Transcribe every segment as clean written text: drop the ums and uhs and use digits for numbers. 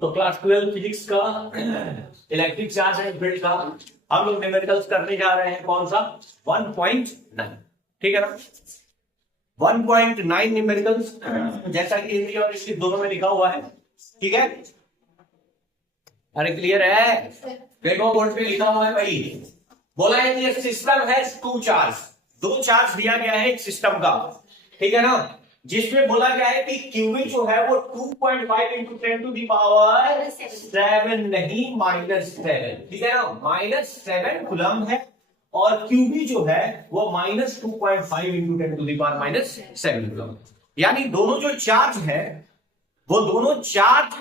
तो class 12 physics का electric charge and field का हम लोग न्यूमेरिकल्स करने जा रहे हैं। कौन सा? 1.9। ठीक है ना? 1.9 न्यूमेरिकल्स, जैसा कि हिंदी और इंग्लिश दोनों में लिखा हुआ है। ठीक है? अरे क्लियर है? देखो बोर्ड पे लिखा हुआ है भाई। बोला है कि सिस्टम है टू चार्ज, दो चार्ज दिया गया है एक सिस्टम का। ठीक है ना? जिसमें बोला गया है कि क्यूबी जो है वो 2.5 इंटू 10 टू दी पावर 7 नहीं -7। ठीक है ना? -7 कूलम है और क्यूबी जो है वो -2.5 into 10 to the power -7 coulomb. यानी दोनों जो चार्ज है वो दोनों चार्ज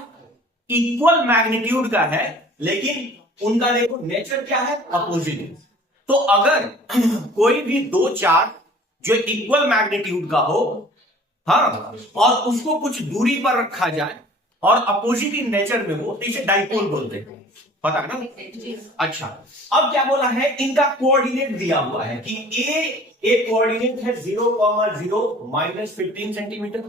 इक्वल मैग्नीट्यूड का है, लेकिन उनका देखो नेचर क्या है? अपोजिट। तो अगर कोई भी दो चार्ज जो इक्वल मैग्नीट्यूड का हो, हाँ, और उसको कुछ दूरी पर रखा जाए और अपोजिट इन नेचर में हो, तो इसे डाइपोल बोलते हैं। पता है ना? अच्छा, अब क्या बोला है? इनका कोऑर्डिनेट दिया हुआ है कि ए कोऑर्डिनेट है 0,0 -15 सेंटीमीटर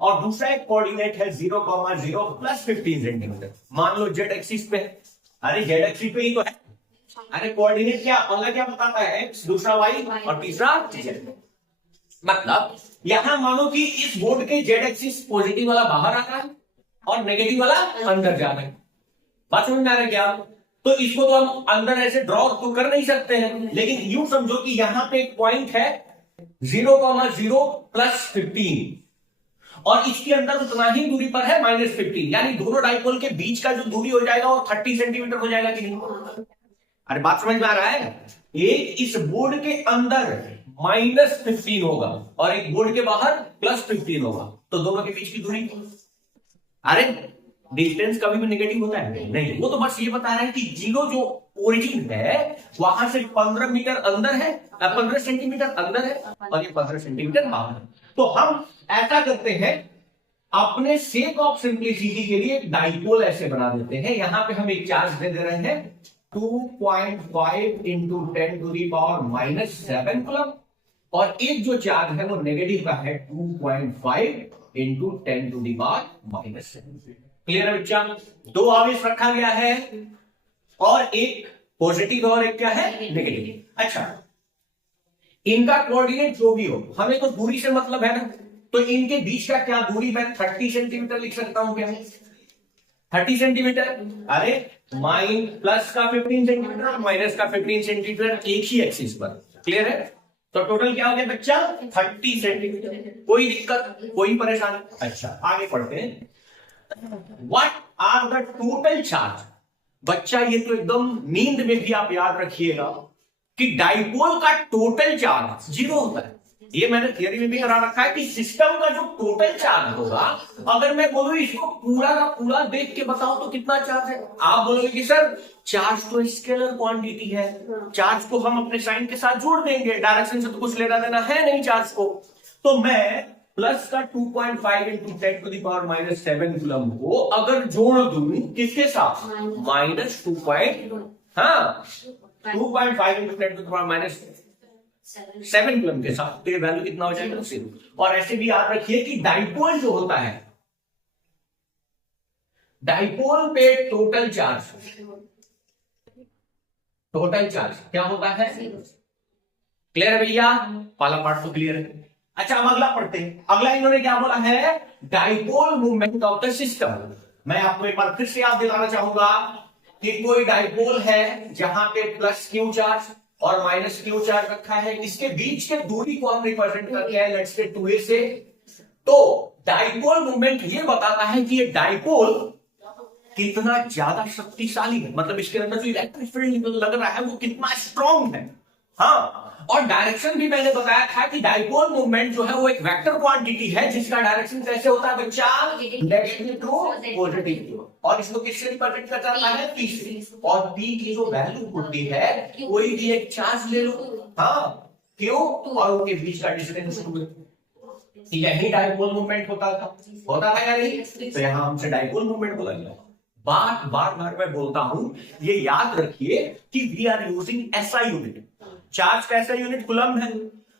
और दूसरा एक कोऑर्डिनेट है 0,0 +15 सेंटीमीटर। मान लो जेड एक्सिस पे है। अरे जेड एक्सिस पे ही तो है। अरे कोऑर्डिनेट क्या पहला क्या बताता है? एक्स, दूसरा वाई और तीसरा जेड। मतलब यहां मानो कि इस बोर्ड के जेड एक्सिस पॉजिटिव वाला बाहर आ रहा है और नेगेटिव वाला अंदर जा रहा है। बात समझ में आ रहा है क्या? तो इसको तो हम अंदर ऐसे ड्रॉ तो कर नहीं सकते हैं, लेकिन यूं समझो कि यहां पे एक पॉइंट है 0,0 +15 और इसके अंदर उतना ही दूरी पर है -15, यानी दोनों डाइपोल के बीच का जो दूरी हो जाएगा वो 30 सेंटीमीटर हो जाएगा कि नहीं? अरे बात समझ में आ रहा है? एक इस बोर्ड के अंदर -15 होगा और एक बोर्ड के बाहर +15 होगा, तो दोनों के बीच की दूरी। अरे डिस्टेंस कभी भी नेगेटिव होता है? नहीं। वो तो बस ये बता रहा है कि जीरो जो ओरिजिन है वहां से 15 मीटर अंदर है, 15 सेंटीमीटर अंदर है और ये 15 सेंटीमीटर बाहर है। तो हम ऐसा करते हैं, अपने सेक ऑफ सिंप्लिसिटी के लिए डाइपोल ऐसे बना देते हैं। यहां पे हम एक चार्ज दे दे रहे हैं 2.5 into 10 to the power -7 coulomb और एक जो चार्ज है वो नेगेटिव का है 2.5 into 10 to the power -7। Clear है बच्चा? दो आवेश रखा गया है और एक पॉजिटिव और एक क्या है? नेगेटिव। अच्छा, इनका कोऑर्डिनेट जो भी हो, हमें तो दूरी से मतलब है ना, तो इनके बीच का क्या दूरी? मैं 30 सेंटीमीटर लिख सकता हूं क्या? 30 सेंटीमीटर। अरे माइन प्लस का 15 सेंटीमीटर और माइनस का 15 सेंटीमीटर एक ही एक्सिस पर। क्लियर है? तो टोटल क्या हो गया बच्चा? 30 सेंटीमीटर। कोई दिक्कत, कोई परेशानी? अच्छा, आगे पढ़ते हैं। What are the total charge? बच्चा ये तो एकदम नींद में भी आप याद रखिएगा कि डाइपोल का टोटल चार्ज 0 होता है। ये मैंने थियरी में भी करा रखा है कि सिस्टम का जो टोटल चार्ज होगा, अगर मैं बोलूं इसको पूरा का पूरा देख के बताओ तो कितना चार्ज है, आप बोलोगे कि सर चार्ज तो स्केलर क्वांटिटी है, चार्ज को हम अपने साइन के साथ जोड़ देंगे, डायरेक्शन से तो कुछ लेना देना है नहीं चार्ज को। तो मैं प्लस का 2.5 into 10 to the power -7 coulomb को अगर जोड़ दूं किसके साथ? -2.5 into 10 to the power -7 coulomb के साथ, तो ये वैल्यू कितना हो जाएगा? 0। और ऐसे भी याद रखिए कि डाइपोल जो होता है, डाइपोल पे टोटल चार्ज क्या होता है? क्लियर है भैया? पहला पार्ट तो क्लियर है। अच्छा, अब अगला पढ़ते हैं। अगला इन्होंने क्या बोला है? Dipole movement of the system. मैं आपको एक बार फिर से याद दिलाना चाहूंगा कि कोई डाइपोल है जहां पे प्लस क्यू चार्ज और माइनस क्यू चार्ज रखा है, इसके बीच के दूरी को हम रिप्रेजेंट करते हैं लेट्स से 2a से। तो डाइपोल मूवमेंट ये बताता है कि ये डाइपोल कितना ज्यादा शक्तिशाली है, मतलब इसके अंदर जो इलेक्ट्रिक फील्ड लग रहा है वो कितना स्ट्रॉन्ग है। हाँ, और डायरेक्शन भी मैंने बताया था कि डाइपोल मूवमेंट जो है वो एक वेक्टर क्वांटिटी है जिसका डायरेक्शन कैसे होता है बच्चा? Negative to positive. और इसको किससे रिप्रेजेंट करता है? पी से। और पी की जो वैल्यू होती है, कोई भी एक चार्ज ले लो, हाँ, क्यों? और उनके बीच का डिस्टेंस 2। यही डाइपोल मूवमेंट होता था या नहीं? तो यहां हमसे डाइपोल मूवमेंट बोला गया। बार मैं बोलता हूं, ये याद रखिए कि we are using SI unit. Charge का ऐसा यूनिट कूलम है,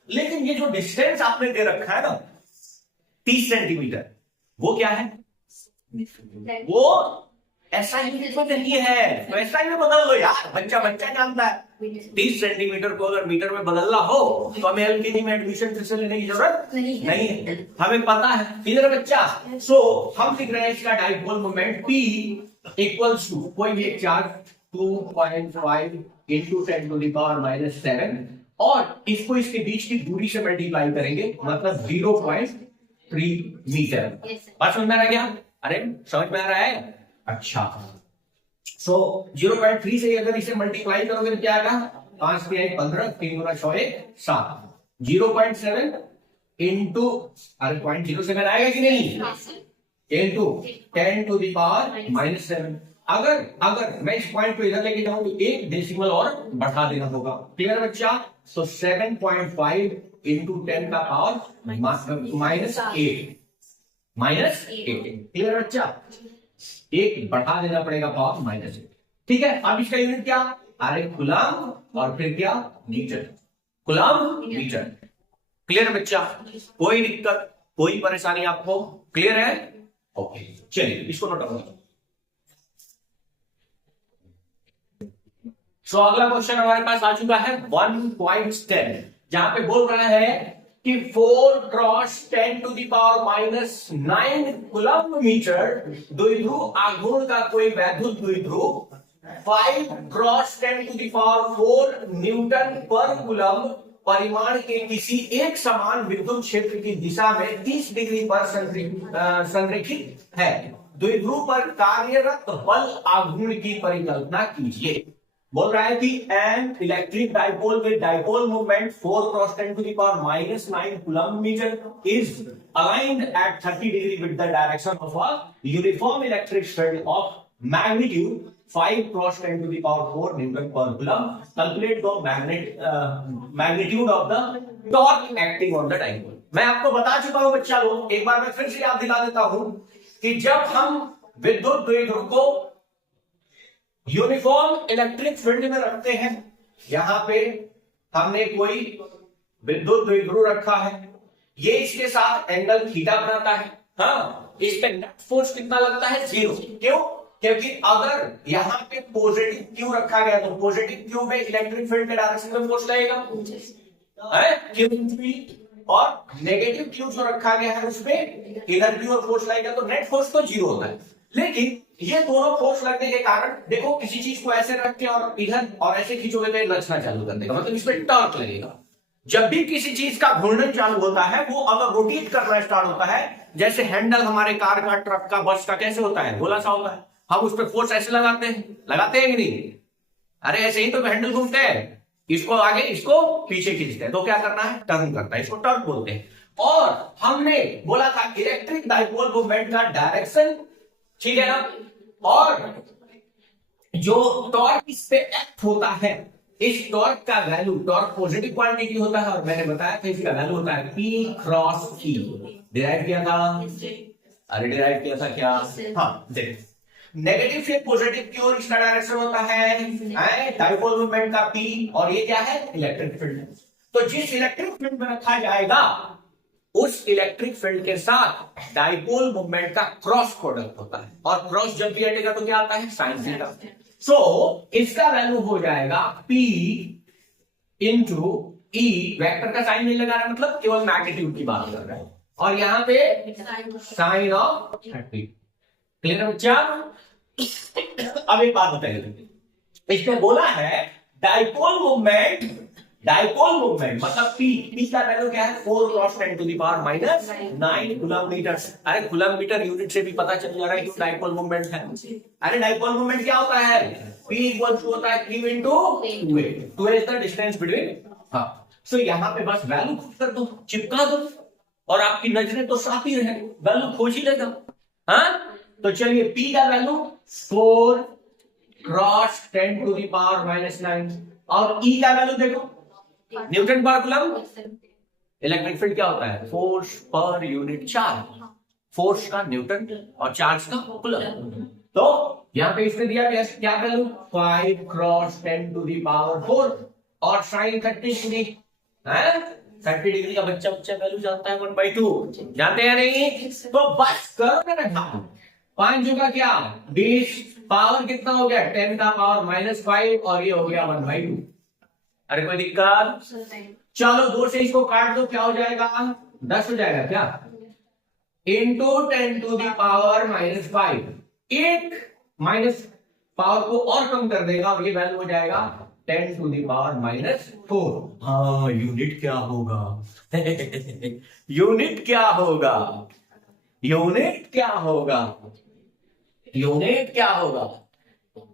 लेकिन ये जो डिस्टेंस आपने दे रखा है ना 30 सेंटीमीटर, वो क्या है? वो SI यूनिट में नहीं है, तो SI में बदल दो यार, बच्चा बच्चा जानता है। 30 सेंटीमीटर को अगर मीटर में बदलना हो तो हमें एलकेजी में एडमिशन फिर से लेने की जरूरत नहीं है, हमें पता है। क्लियर बच्चा? सो हम लिख रहे हैं इसका dipole moment P equals to कोई भी एक charge 2.5 into 10 to the power -7 और इसको इसके बीच की दूरी से मल्टीप्लाई करेंगे, मतलब 0.3 मीटर। बात समझ में आ रहा है क्या? अरे समझ में आ रहा है? अच्छा, सो 0.3 से अगर इसे मल्टीप्लाई करोगे तो क्या आएगा? 5 3 15, 3 गुना 6 7, 0.7 इंटू, अरे 0.07 आएगा कि नहीं? Into 10 to the power -7। अगर मैं इस पॉइंट को इधर लेके जाऊं तो एक डेसिमल और बढ़ा देना होगा। क्लियर बच्चा? तो 7.5 इंटू 10 का पावर -8। क्लियर बच्चा? एक बढ़ा देना पड़ेगा पावर -8। ठीक है, अब इसका यूनिट क्या? अरे कूलम और फिर क्या? मीटर। Coulomb metre. क्लियर बच्चा? कोई दिक्कत, कोई परेशानी आपको? क्लियर है? ओके, चलिए इसको नोट करो। सो अगला क्वेश्चन हमारे पास आ चुका है 1.10, जहां पे बोल रहा है कि 4 cross 10 to the power -9 coulomb metre द्विध्रुव आघूर्ण का कोई वैद्युत द्विध्रुव 5 cross 10 to the power 4 newton पर कूलम परिमाण के किसी एक समान विद्युत क्षेत्र की दिशा में 30 डिग्री पर संरेखित है। द्विध्रुव पर कार्यरत बल आघूर्ण की परिकल्पना कीजिए। बोल रहा है कि an electric dipole with dipole movement 4 cross 10 to the power -9 coulomb metre is aligned at 30 degree with the direction of a uniform electric field of magnitude 5 cross 10 to the power 4 newton पर coulomb. Calculate the magnitude of the torque acting on the dipole. मैं आपको बता चुका हूं बच्चा लोग, एक बार मैं फिर से याद दिला देता हूं कि जब हम विद्युत द्विध्रुव को यूनिफॉर्म इलेक्ट्रिक फील्ड में रखते हैं, यहां पे हमने कोई विद्युत द्विध्रुव रखा है, ये इसके साथ एंगल थीटा बनाता है। हाँ, इस पे नेट फोर्स कितना लगता है? 0। क्यों? क्योंकि अगर यहां पे पॉजिटिव क्यू रखा गया तो पॉजिटिव क्यू में इलेक्ट्रिक फील्ड के डायरेक्शन में फोर्स लगेगा है क्यू, और नेगेटिव क्यू जो रखा गया है उसमें इधर क्यू और फोर्स लगेगा, तो नेट फोर्स तो 0 होता है। लेकिन ये दोनों फोर्स लगने के कारण देखो, किसी चीज को ऐसे रख के और इधर और ऐसे खींचोगे तो ये लचना चालू कर देगा, मतलब इसमें टॉर्क लगेगा। जब भी किसी चीज का घूर्णन चालू होता है, वो अगर रोटेट करना स्टार्ट होता है, जैसे हैंडल हमारे कार का, ट्रक का, बस का कैसे होता है? गोला सा होता है, हम उस पर फोर्स ऐसे लगाते हैं कि नहीं? अरे ऐसे ही तो हैंडल घूमते हैं, इसको आगे इसको पीछे खींचते हैं, तो क्या करना है? टर्न करता है, इसको टर्न बोलते हैं। और हमने बोला था इलेक्ट्रिक डाइपोल मूवमेंट का डायरेक्शन, ठीक है ना, और जो टॉर्क इस पे एक्ट होता है, इस टॉर्क का वैल्यू, टॉर्क पॉजिटिव क्वांटिटी होता है, और मैंने बताया था इसका वैल्यू होता है P क्रॉस E। डिराइव किया था? अरे डिराइव किया था क्या? हाँ, देखो, नेगेटिव से पॉजिटिव की ओर इसका डायरेक्शन होता है डाइपोल मूवमेंट का P, और ये क्या है? Electric field. तो जिस इलेक्ट्रिक फील्ड में रखा जाएगा, उस इलेक्ट्रिक फील्ड के साथ डाइपोल मूवमेंट का क्रॉस प्रोडक्ट होता है, और क्रॉस जब भी हटेगा तो क्या आता है? Sine theta. सो इसका वैल्यू हो जाएगा P इंटू E। वेक्टर का साइन नहीं लगा रहा, मतलब केवल मैग्नीट्यूड की बात कर रहा है, और यहां पे साइन ऑफ 30। क्लियर है बच्चा? अब एक बात बताइए, इसने बोला है डाइपोल मूवमेंट मतलब P का वैल्यू क्या है? 4 cross 10 to the power -9 coulomb metre. अरे कूलम मीटर यूनिट से भी पता चल जा रहा है कि डाइपोल मूवमेंट है। अरे डाइपोल मूवमेंट क्या होता है? P इक्वल्स टू होता है Q into 2a। 2a is the distance between. हाँ, सो यहां पे बस वैल्यू कर दो, चिपका दो, और आपकी नजरें तो साफ ही रहे, वैल्यू खोज ही लेगा। हाँ, तो चलिए P का value 4 cross 10 to the power -9, और E का वैल्यू देखो, न्यूटन पर कूलम। इलेक्ट्रिक फील्ड क्या होता है? फोर्स पर यूनिट चार्ज, फोर्स का न्यूटन और चार्ज का कूलम। तो यहां पे इसने दिया क्या value? 5 cross 10 to the power 4, और साइन 30 डिग्री है। 30 डिग्री का बच्चा वैल्यू जानता है 1/2, जानते हैं नहीं? तो बस करो ना, 5 का क्या 20, पावर कितना हो गया 10 का पावर -5 और ये हो गया 1/2। अरे कोई दिक्कत? चलो 2 से इसको काट दो, क्या हो जाएगा 10 हो जाएगा क्या, इंटू 10 टू द पावर -5। एक माइनस पावर को और कम कर देगा और ये वैल्यू हो जाएगा 10 टू द पावर -4। हाँ यूनिट क्या होगा यूनिट क्या होगा, यूनिट क्या होगा, यूनिट क्या होगा?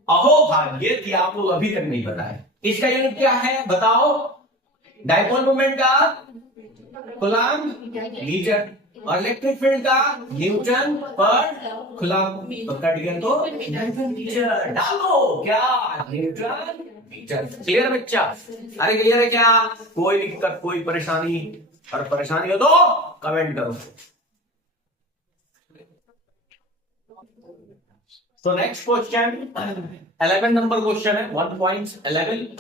अहो भाग्य कि आप लोग अभी तक नहीं पता है इसका यूनिट क्या है, बताओ। डाइपोल मोमेंट का कूलम्ब मीटर और इलेक्ट्रिक फील्ड का न्यूटन पर कूलम्ब। तो कट गया तो न्यूटन मीटर डालो, क्या न्यूटन मीटर। क्लियर है बच्चा? अरे क्लियर है क्या? कोई दिक्कत कोई परेशानी? और परेशानी हो तो कमेंट करो। तो नेक्स्ट क्वेश्चन 11 नंबर क्वेश्चन है 1.11।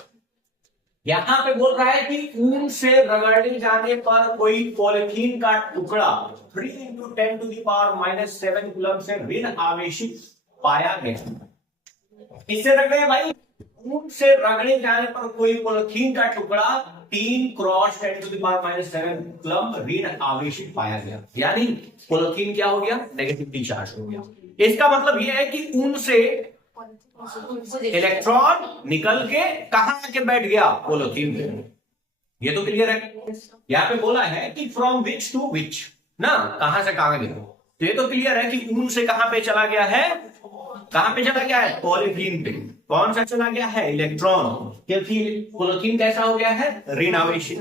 यहां पे बोल रहा है कि ऊन से रगड़े जाने पर कोई पॉलिथीन का टुकड़ा 3 × 10 टू द पावर -7 कूलम्ब से ऋण आवेशित पाया गया। इससे रगड़े भाई, ऊन से रगड़े जाने पर कोई पॉलिथीन का टुकड़ा 3 × 10 टू द पावर -7 कूलम्ब ऋण आवेशित पाया गया। यानी पॉलिथीन क्या हो गया, नेगेटिवली चार्ज हो गया। इसका मतलब यह है कि ऊन से इलेक्ट्रॉन निकल के कहां आके बैठ गया, पॉलिथीन पे। ये तो क्लियर है। यहां पे बोला है कि फ्रॉम विच टू विच ना, कहां से कहां गया। तो ये तो क्लियर है कि ऊन से कहां पे चला गया है, कहां पे चला गया है, पॉलिथीन पे। कौन सा चला गया है, इलेक्ट्रॉन, क्योंकि पॉलिथीन कैसा हो गया है, ऋण आवेशित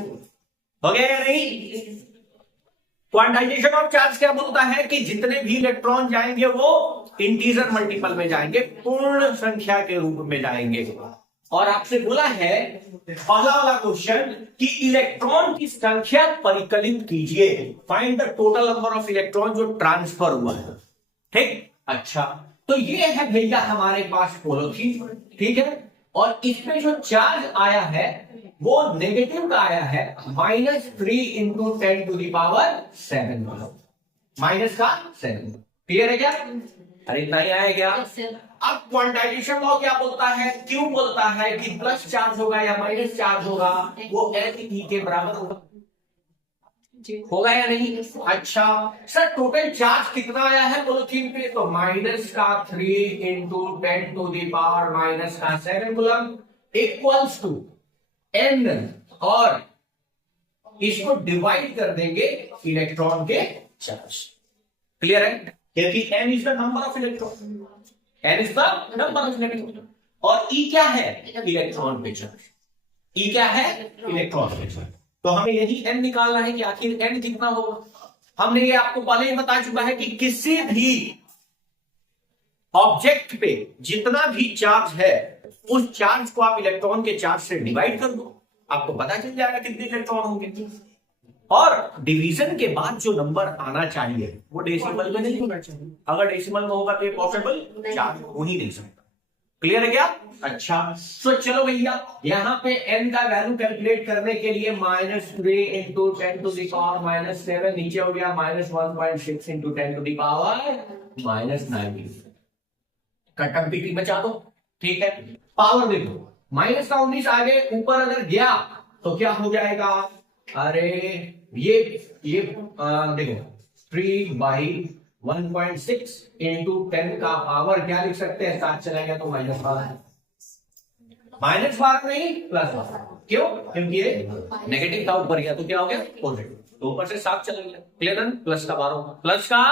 हो गया या नहीं। क्वांटाइजेशन ऑफ चार्ज क्या बोलता है कि जितने भी इलेक्ट्रॉन जाएंगे वो इंटीजर मल्टीपल में जाएंगे, पूर्ण संख्या के रूप में जाएंगे। और आपसे बोला है पहला वाला क्वेश्चन कि इलेक्ट्रॉन की संख्या परिकलित कीजिए, find the total number of electron जो ट्रांसफर हुआ है। ठीक, अच्छा तो ये है भैया हमारे पास पॉलिथीन, ठीक है। और इसमें जो चार्ज आया है वो नेगेटिव का आया है, -3 × 10 टू द पावर 7, माइनस का 7। क्लियर है क्या? अरे इतना ही आया क्या? अब क्वांटाइजेशन लॉ क्या बोलता है, क्यों बोलता है कि प्लस चार्ज होगा या माइनस चार्ज होगा वो H के बराबर होगा या नहीं। अच्छा सर टोटल चार्ज कितना आया है पॉलिथीन पे, तो -3 × 10 to the power -7 coulomb equals to n, और इसको डिवाइड कर देंगे इलेक्ट्रॉन के चार्ज। क्लियर है? क्योंकि n is the number of electron, n is the number of electron, और E क्या है, इलेक्ट्रॉन पे चार्ज। E क्या है, इलेक्ट्रॉन पे चार्ज। तो हमें यही n निकालना है कि आखिर n कितना होगा। हमने ये आपको पहले ही बता चुका है कि किसी भी ऑब्जेक्ट पे जितना भी चार्ज है उस चार्ज को आप इलेक्ट्रॉन के चार्ज से डिवाइड कर दो, आपको पता चल जाएगा कितने इलेक्ट्रॉन होंगे। और डिवीजन के बाद जो नंबर आना चाहिए वो डेसिमल में नहीं होना चाहिए। अगर डेसिमल में होगा तो ये पॉसिबल चार्ज हो ही नहीं सकता। क्लियर है क्या? अच्छा तो चलो भैया यहाँ पे n का वैल्यू कैलकुलेट करने के लिए -3 × 10 टू द पावर -7, नीचे हो गया -1.6 × 10 टू द पावर -9। कटअप बिक्री बचा दो, ठीक है। पावर देखो -19 आगे ऊपर अगर गया तो क्या हो जाएगा, अरे ये देखो 3/1.6 × 10 का पावर क्या लिख सकते हैं, 7 चला गया तो -12 नहीं +12। क्यों? क्योंकि ये नेगेटिव था, ऊपर गया तो क्या हो गया पॉजिटिव, तो ऊपर से 7 चला गया। क्लियर है? प्लस का 12, प्लस का।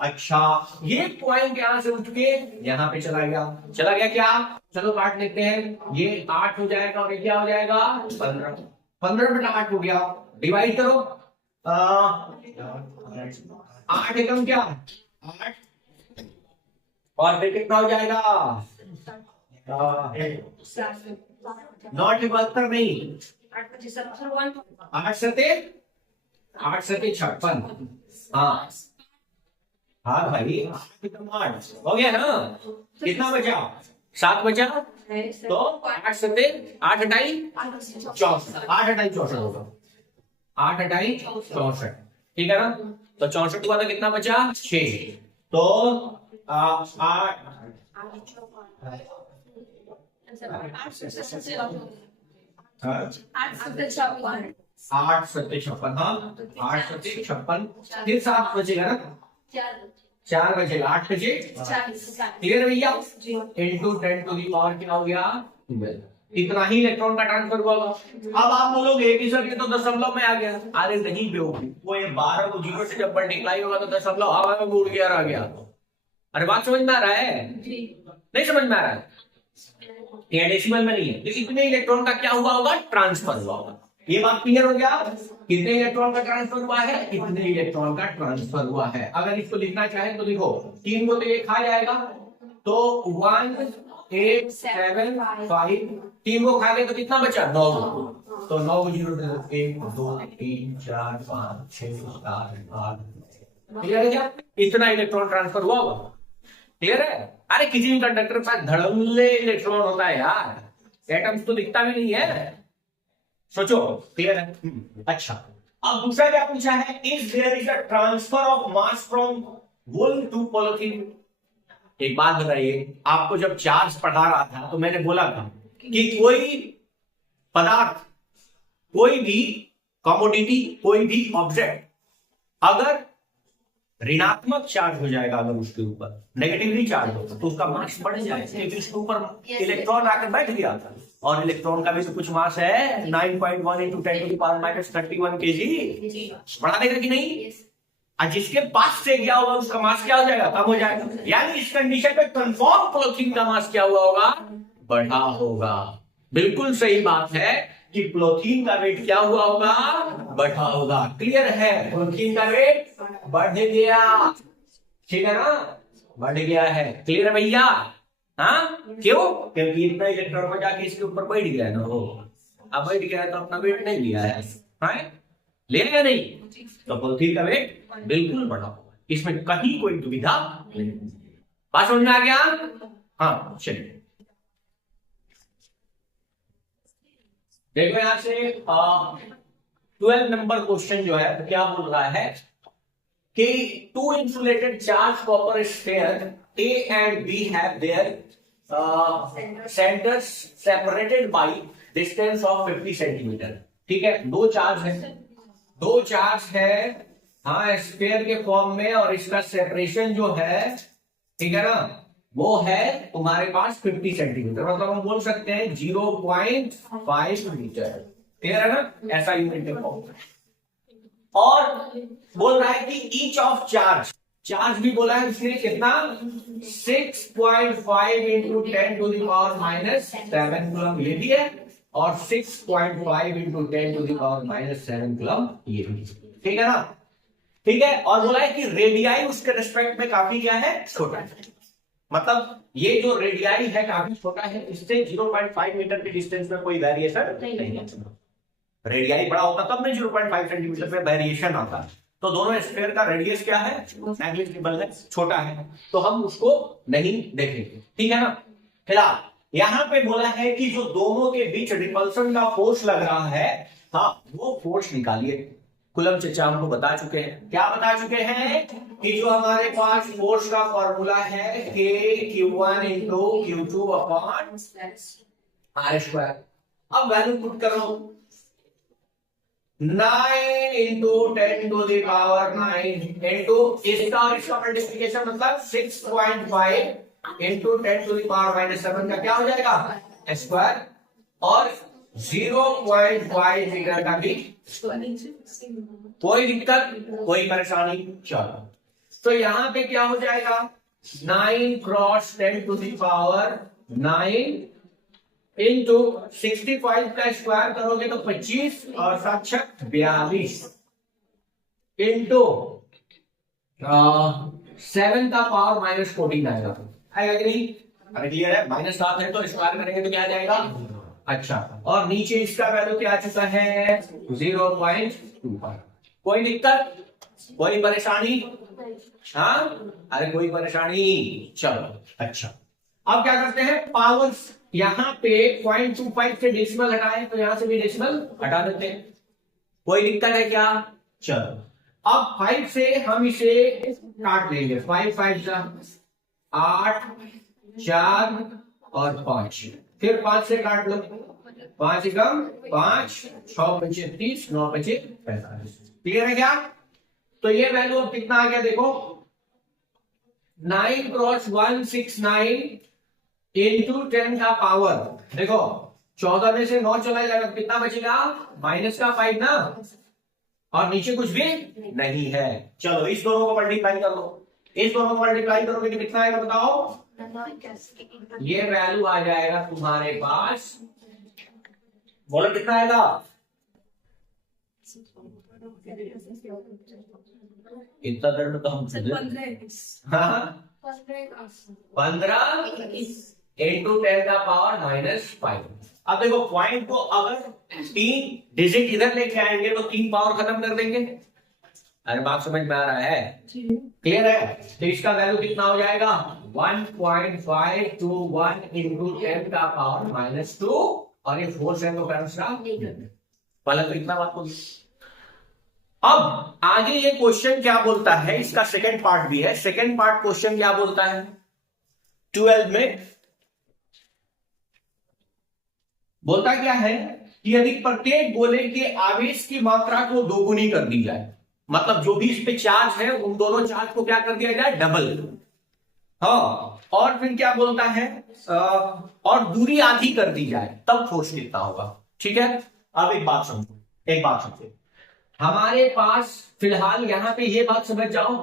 अच्छा ये पॉइंट यहां से उठ के यहां पे चला गया क्या, चलो काट लेते हैं। ये 8 हो जाएगा और ये क्या हो जाएगा 15 बटा 8 हो गया। डिवाइड करो 8 एकम क्या 8, और फिर कितना हो जाएगा 72 नहीं 8 सते 56। हाँ भाई 8 हो गया ना, कितना बचा 7 बचा, तो 8 सते 8 हटाई 64, 8 हटाई 64 होगा, 8 हटाई 64, ठीक है ना। तो 64 के बाद कितना बचा 6, तो 8 8 सत्ते 56, हाँ 8 सत्ते 56, फिर 7 बचेगा ना, 4 बचेगा, 8 बचे क्लियर है भैया। इंटू 10 टू दी पावर क्या हो गया 12, इतना ही इलेक्ट्रॉन का ट्रांसफर हुआ। अब आप बोलोगे कि सर ये तो दशमलव में आ गया, अरे नहीं बेवकूफ, वो ये 12 को 0 से जब मल्टीप्लाई होगा तो दशमलव हवा में उड़ गया, आ गया। अरे बात समझ में आ रहा है? नहीं समझ में आ रहा है? ये डेसिमल में नहीं है, लेकिन इतने इलेक्ट्रॉन का क्या हुआ होगा, ट्रांसफर हुआ होगा। ये बात क्लियर हो गया? कितने इलेक्ट्रॉन का ट्रांसफर हुआ है, कितने इलेक्ट्रॉन का ट्रांसफर हुआ है। अगर इसको लिखना चाहे तो देखो 3 को तो ये खा जाएगा, तो 1 8 7 5, 3 को खा गए तो कितना बचा 9, तो 9 0 1 2 3 4 5 6 7 8, क्लियर है क्या? इतना इलेक्ट्रॉन ट्रांसफर हुआ होगा, क्लियर है? अरे किसी कंडक्टर के पास धड़ल्ले इलेक्ट्रॉन होता है यार, एटम्स तो दिखता भी नहीं है, सोचो, क्लियर है? अच्छा, अब दूसरा क्या पूछा है, is there is a transfer of mass from wool to polythene. एक बात बताइए, आपको जब चार्ज पढ़ा रहा था तो मैंने बोला था कि कोई पदार्थ, कोई भी कमोडिटी, कोई भी ऑब्जेक्ट अगर ऋणात्मक चार्ज हो जाएगा, अगर उसके ऊपर नेगेटिवली चार्ज होगा तो उसका मास बढ़ जाएगा, क्योंकि उसके ऊपर इलेक्ट्रॉन आकर बैठ गया था, और इलेक्ट्रॉन का भी तो कुछ मास है 9.1 into 10 to the power minus 31 KG, बढ़ा देगा कि नहीं? और जिसके पास से गया होगा उसका मास क्या हो जाएगा, कम हो जाएगा। यानी इस कंडीशन पे कंफर्म पॉलिथीन का मास क्या हुआ होगा, बढ़ा होगा। बिल्कुल सही बात है कि पॉलिथीन का वेट क्या हुआ होगा, बढ़ा होगा। क्लियर है? पॉलिथीन का वेट बढ़ गया, ठीक है ना, बढ़ गया है। क्लियर है भैया? हाँ, क्यों? क्योंकि इतना इलेक्ट्रॉन में जाके इसके ऊपर बैठ गया ना, वो अब बैठ गया तो अपना वेट नहीं लिया है, ले लिया नहीं, तो पॉलिथीन का वेट बिल्कुल बढ़ा होगा, इसमें कहीं कोई दुविधा नहीं। बात समझ में आ गया? हाँ चलिए देखो यहां से 12 नंबर क्वेश्चन जो है तो क्या बोल रहा है कि two insulated charge copper sphere A and B have their centers separated by distance of 50 centimetre. ठीक है, दो चार्ज है हाँ स्फीयर के फॉर्म में, और इसका सेपरेशन जो है, ठीक है ना, वो है तुम्हारे पास 50 सेंटीमीटर, मतलब हम बोल सकते हैं 0.5 मीटर। क्लियर है ना, ऐसा यूनिट है फॉर्म। और बोल रहा है कि ईच ऑफ चार्ज भी बोला है, इसके लिए कितना 6.5 into 10 to the power minus 7 coulomb ये भी है, और 6.5 into 10 to the power minus 7 coulomb ये भी, ठीक है ना। ठीक है, और बोला है कि रेडियाई उसके रेस्पेक्ट में काफी क्या है, छोटा है, मतलब ये जो रेडियाई है काफी छोटा है, इससे 0.5 मीटर के डिस्टेंस में कोई वेरिएशन नहीं है। रेडियाई बड़ा होता तब में 0.5 सेंटीमीटर पे वेरिएशन आता है, तो दोनों स्फीयर का रेडियस क्या है, नेग्लिजिबल है, छोटा है, तो हम उसको नहीं देखेंगे, ठीक है ना। फिलहाल यहां पे बोला है कि जो दोनों के बीच रिपल्सन का फोर्स लग रहा है, हाँ वो फोर्स निकालिए। कुलम चचा हमको बता चुके हैं, क्या बता चुके हैं कि जो हमारे पास फोर्स का फॉर्मूला है K/Q1 into Q2 upon R square. अब वैल्यू पुट करो, 9 into 10 to the power 9 into इसका और इसका मल्टीप्लीकेशन मतलब 6.5 into 10 to the power minus 7 का क्या हो जाएगा स्क्वायर, और 0.5 मीटर का भी। कोई दिक्कत, कोई परेशानी? चलो, तो यहां पे क्या हो जाएगा 9 cross 10 to the power 9 into 65 का स्क्वायर करोगे तो 25 और 7 42 इंटू 7 का पावर माइनस 14 आएगा कि नहीं? अरे क्लियर है, माइनस 7 है तो स्क्वायर करेंगे तो क्या आ जाएगा। अच्छा, और नीचे इसका वैल्यू क्या आ चुका है 0.25। कोई दिक्कत, कोई परेशानी? हाँ, अरे कोई परेशानी? चलो अच्छा, अब क्या करते हैं, पावर यहां पे 0.25 से डेसिमल हटाए तो यहां से भी डेसिमल हटा देते हैं, कोई दिक्कत है क्या? चलो, अब 5 से हम इसे काट लेंगे, 5 5 जा 8, 4 और 5, फिर 5 से काट लो, 5 एकम 5, 6 बचे 30, 9 बचे 45। क्लियर है क्या? तो ये वैल्यू अब कितना आ गया देखो, 9 क्रॉस 169 इंटू 10 का पावर, देखो 14 में से 9 चला जाएगा, कितना बचेगा, माइनस का 5 ना, और नीचे कुछ भी नहीं है। चलो इस दोनों को मल्टीप्लाई कर लो, इस दोनों को मल्टीप्लाई करोगे तो कितना आएगा बताओ, ये वैल्यू आ जाएगा तुम्हारे पास, बोलो कितना आएगा, इतना दर्द तो हम 15 इंटू 10 का पावर -5। अब देखो पॉइंट को अगर 3 डिजिट इधर लेके आएंगे तो 3 पावर खत्म कर देंगे। अरे बात समझ में आ रहा है? क्लियर है? तो इसका वैल्यू कितना हो जाएगा, 1.521 इंटू 10 का पावर -2, और ये 4 से तो पहले तो इतना बात होगी। अब आगे ये क्वेश्चन क्या बोलता है, इसका सेकंड पार्ट भी है। सेकंड पार्ट क्वेश्चन क्या बोलता है, 12 में बोलता क्या है कि यदि प्रत्येक गोले के आवेश की मात्रा को दोगुनी कर दी जाए, मतलब जो भी इस पे चार्ज है उन दोनों चार्ज को क्या कर दिया जाए, डबल। हाँ, और फिर क्या बोलता है, और दूरी आधी कर दी जाए, तब फोर्स कितना होगा। ठीक है, अब एक बात समझो, हमारे पास फिलहाल यहां पे ये बात समझ जाओ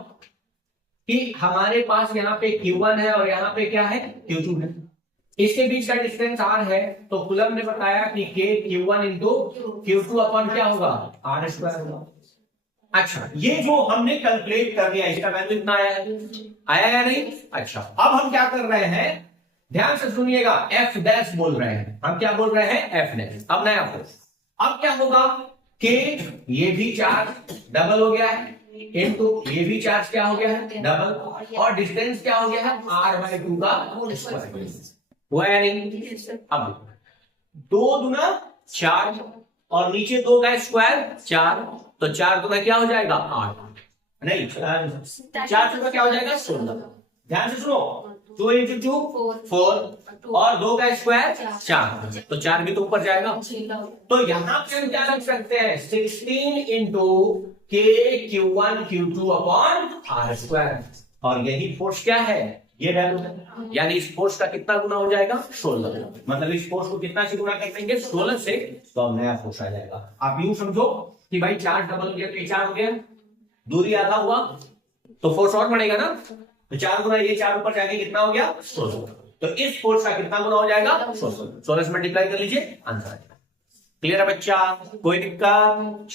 कि हमारे पास यहाँ पे Q1 है और यहाँ पे क्या है, Q2 है, इसके बीच का डिस्टेंस R है, तो कूलम ने बताया कि K Q1 into Q2 upon क्या होगा, R स्क्वायर होगा। अच्छा, ये जो हमने कैलकुलेट कर लिया, इसका वैल्यू इतना आया या नहीं? अच्छा, अब हम क्या कर रहे हैं, ध्यान से सुनिएगा, F डैश बोल रहे हैं हम, क्या बोल रहे हैं, F डैश। अब नया फोर्स, अब क्या होगा, K ये भी चार्ज डबल हो गया है, इनटू ये भी चार्ज क्या हो गया है, डबल, और डिस्टेंस क्या हो गया है, R/2 का स्क्वायर हुआ या नहीं? अब 2 दूना 4 और नीचे 2 का स्क्वायर 4, तो 4 दूना क्या हो जाएगा, 8, नहीं 4 दूना क्या हो जाएगा, 16। ध्यान से सुनो, 2 इंटू 2 4 और 2 का स्क्वायर 4, तो 4 भी तो ऊपर जाएगा। तो यहां पे हम क्या रख सकते हैं, 16 into K Q1 Q2 upon R square, और यही फोर्स क्या है, ये वैल्यू है। यानी इस फोर्स का कितना गुना हो जाएगा, 16। मतलब इस फोर्स को कितना से गुना कर देंगे, 16 से, तो नया फोर्स आ जाएगा। आप यूं समझो कि भाई चार्ज डबल हो गया तो 4 हो गया, दूरी आधा हुआ तो फोर्स और बढ़ेगा ना, तो 4 गुना ये 4 ऊपर जाके कितना हो गया, 16। तो इस फोर्स का कितना गुना हो जाएगा, 16 से मल्टीप्लाई कर लीजिए, आंसर आ जाएगा। क्लियर है बच्चा, कोई दिक्कत?